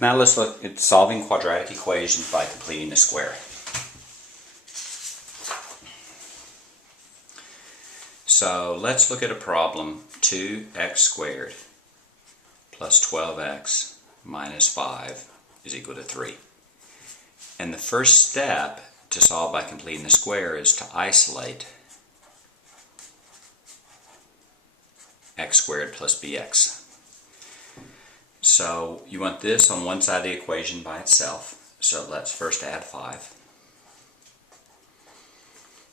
Now let's look at solving quadratic equations by completing the square. So let's look at a problem 2x squared plus 12x minus 5 is equal to 3. And the first step to solve by completing the square is to isolate x squared plus bx. So you want this on one side of the equation by itself. So let's first add 5.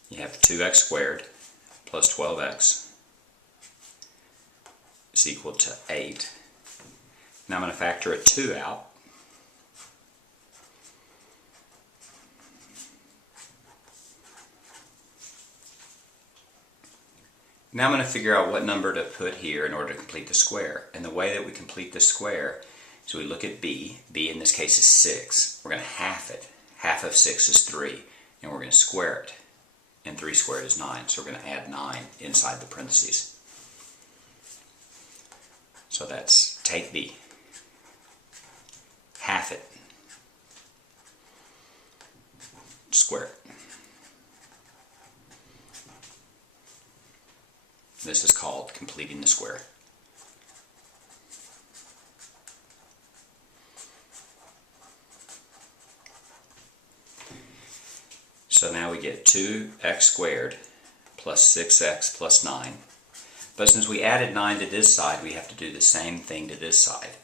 You have 2x squared plus 12x is equal to 8. Now I'm going to factor a 2 out. Now I'm going to figure out what number to put here in order to complete the square. And the way that we complete the square is we look at b. b in this case is 6. We're going to half it. Half of 6 is 3. And we're going to square it. And 3 squared is 9. So we're going to add 9 inside the parentheses. So that's take b. Half it. Square it. This is called completing the square. So now we get 2x squared plus 6x plus 9. But since we added 9 to this side, we have to do the same thing to this side.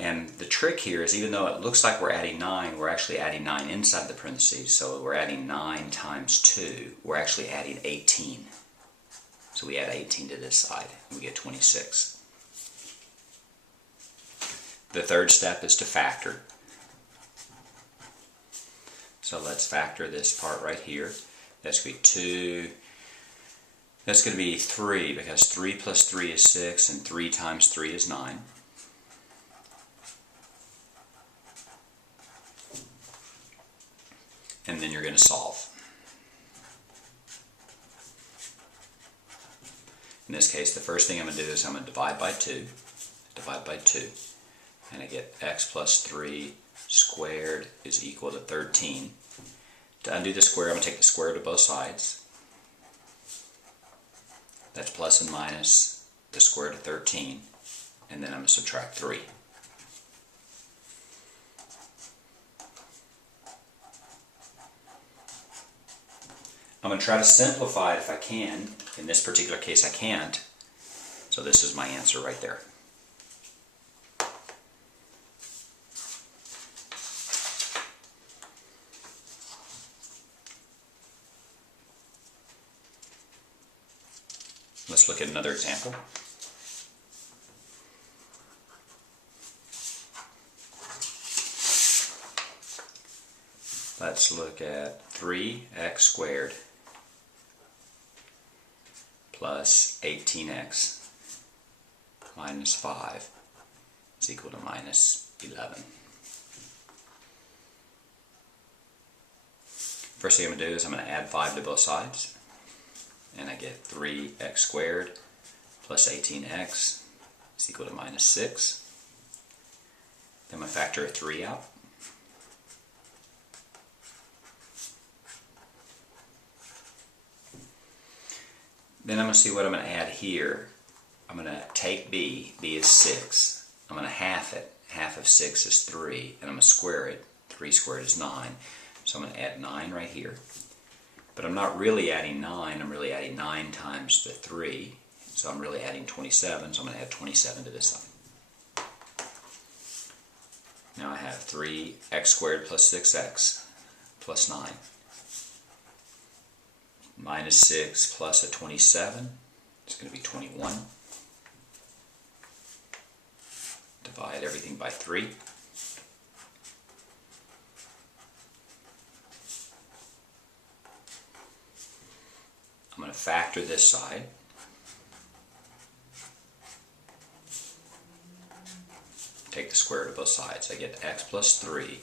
And the trick here is, even though it looks like we're adding 9, we're actually adding 9 inside the parentheses. So we're adding 9 times 2. We're actually adding 18. So we add 18 to this side, and we get 26. The third step is to factor. So let's factor this part right here. That's going to be 2. That's going to be 3, because 3 plus 3 is 6, and 3 times 3 is 9. And then you're going to solve. In this case, the first thing I'm going to do is I'm going to divide by 2. Divide by 2. And I get x plus 3 squared is equal to 13. To undo the square, I'm going to take the square root of both sides. That's plus and minus the square root of 13. And then I'm going to subtract 3. I'm going to try to simplify it if I can. In this particular case, I can't. So this is my answer right there. Let's look at another example. Let's look at 3x squared plus 18x minus 5 is equal to minus 11. First thing I'm going to do is I'm going to add 5 to both sides. And I get 3x squared plus 18x is equal to minus 6. Then I'm going to factor a 3 out. Then I'm going to see what I'm going to add here. I'm going to take b. b is 6. I'm going to half it. Half of 6 is 3. And I'm going to square it. 3 squared is 9. So I'm going to add 9 right here. But I'm not really adding 9. I'm really adding 9 times the 3. So I'm really adding 27. So I'm going to add 27 to this side. Now I have 3x squared plus 6x plus 9. Minus 6 plus a 27, it's going to be 21. Divide everything by 3. I'm going to factor this side. Take the square root of both sides. I get x plus 3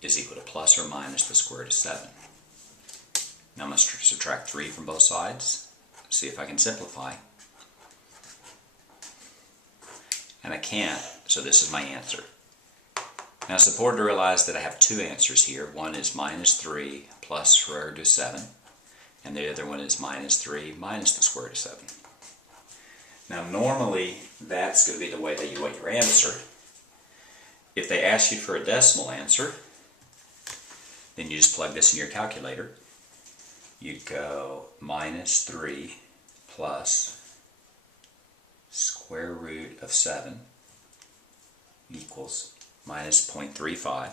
is equal to plus or minus the square root of 7. Now I'm going to subtract 3 from both sides, see if I can simplify. And I can't, so this is my answer. Now it's important to realize that I have two answers here. One is minus 3 plus square root of 7, and the other one is minus 3 minus the square root of 7. Now normally that's going to be the way that you write your answer. If they ask you for a decimal answer, then you just plug this in your calculator. You'd go minus 3 plus square root of 7 equals minus 0.35.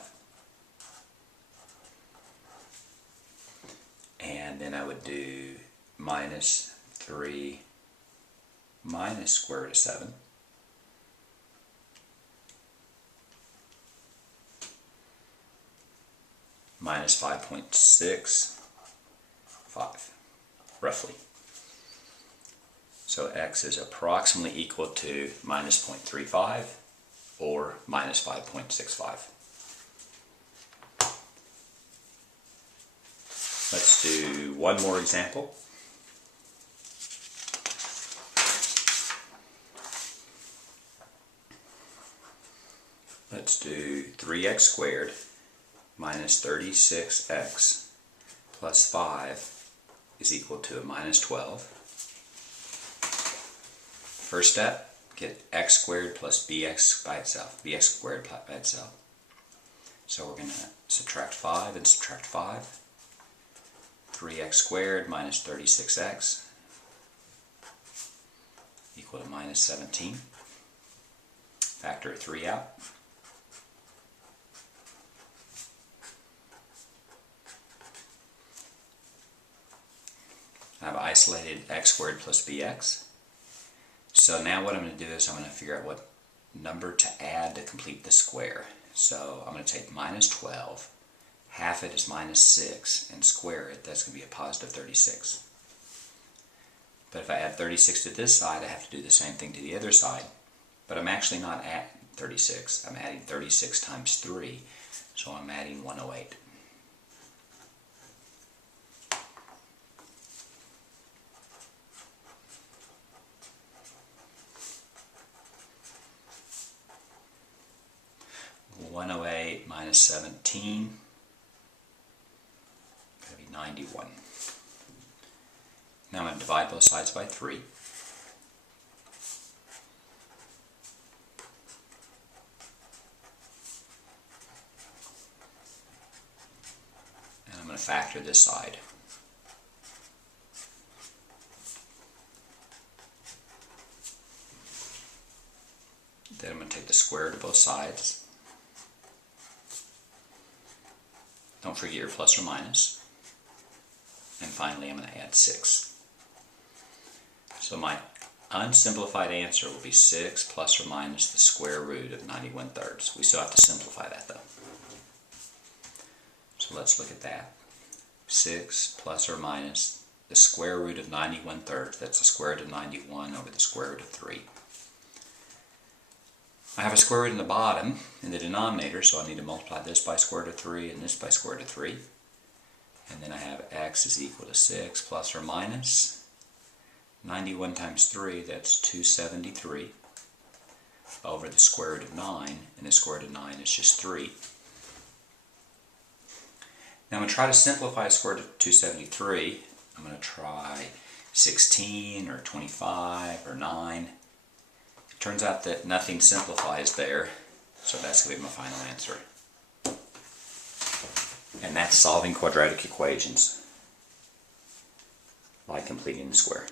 And then I would do minus 3 minus square root of 7. Minus 5.65, roughly. So x is approximately equal to minus 0.35 or minus 5.65. Let's do one more example. Let's do 3x squared minus 36x plus 5 is equal to a minus 12. First step, get x squared plus bx by itself, bx squared by itself. So we're going to subtract 5 and subtract 5. 3x squared minus 36x equal to minus 17. Factor 3 out. I've isolated x squared plus bx. So now what I'm going to do is I'm going to figure out what number to add to complete the square. So I'm going to take minus 12, half it is minus 6, and square it. That's going to be a positive 36. But if I add 36 to this side, I have to do the same thing to the other side. But I'm actually not adding 36. I'm adding 36 times 3, so I'm adding 108. Minus 17, going to be 91. Now I'm going to divide both sides by 3. And I'm going to factor this side. Then I'm going to take the square root of both sides. Don't forget your plus or minus. And finally I'm going to add 6. So my unsimplified answer will be 6 plus or minus the square root of 91/3. We still have to simplify that though. So let's look at that. 6 plus or minus the square root of 91/3. That's the square root of 91 over the square root of 3. I have a square root in the bottom, in the denominator, so I need to multiply this by square root of 3 and this by square root of 3. And then I have x is equal to 6 plus or minus 91 times 3, that's 273, over the square root of 9, and the square root of 9 is just 3. Now I'm going to try to simplify square root of 273. I'm going to try 16 or 25 or 9. Turns out that nothing simplifies there, so that's going to be my final answer. And that's solving quadratic equations by completing the square.